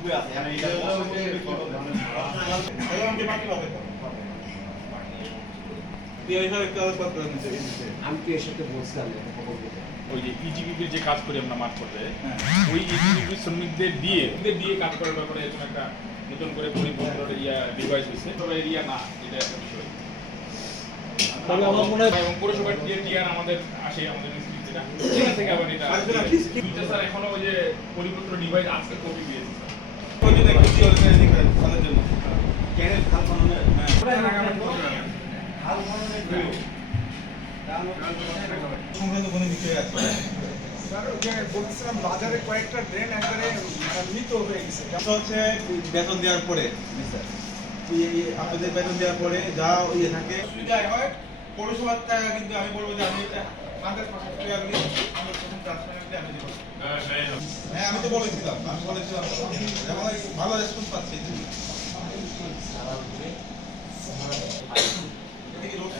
খুবই আছে মানে এটা আমি তো এর সাথে বলছিলাম ওই যে ইজিবিপির যে কাজ করি আমরা মাঠ পর্যায়ে ওই ইজিবিপি শ্রমিকদের দিয়ে কাজ করার ব্যাপারে এরকম একটা নতুন করে পরিবর্তন ডিভাইস হয়েছে তবে এরিয়া না এটা একটা বিষয় তবে আমার মনে হয় এবং পৌরসভার যে টিআর আমাদের আসে আমাদের মিস্ত্রিটা সেখান থেকে আবার এটা দুইটা স্যার এখনো ওই যে পরিবর্তন ডিভাইস আজকে কপি দিয়েছে ক্যানেল খাল বানানোর সংক্রান্ত কোনো বিষয় আছে বলছিলাম বাজারে কয়েকটা ড্রেন একবারে মৃত হয়ে গেছে হচ্ছে বেতন দেওয়ার পরে আপনাদের বেতন দেওয়ার পরে যা ইয়ে থাকে সুবিধায় হয় পৌরসভার টাকা কিন্তু আমি বলবো যে আমি 50% টাকা আমি প্রথম ট্রান্সফারেন্টে আমি দেবো হ্যাঁ আমি তো বলেছিলাম এখন ভালো রেসপন্স পাচ্ছি এটা কি রোড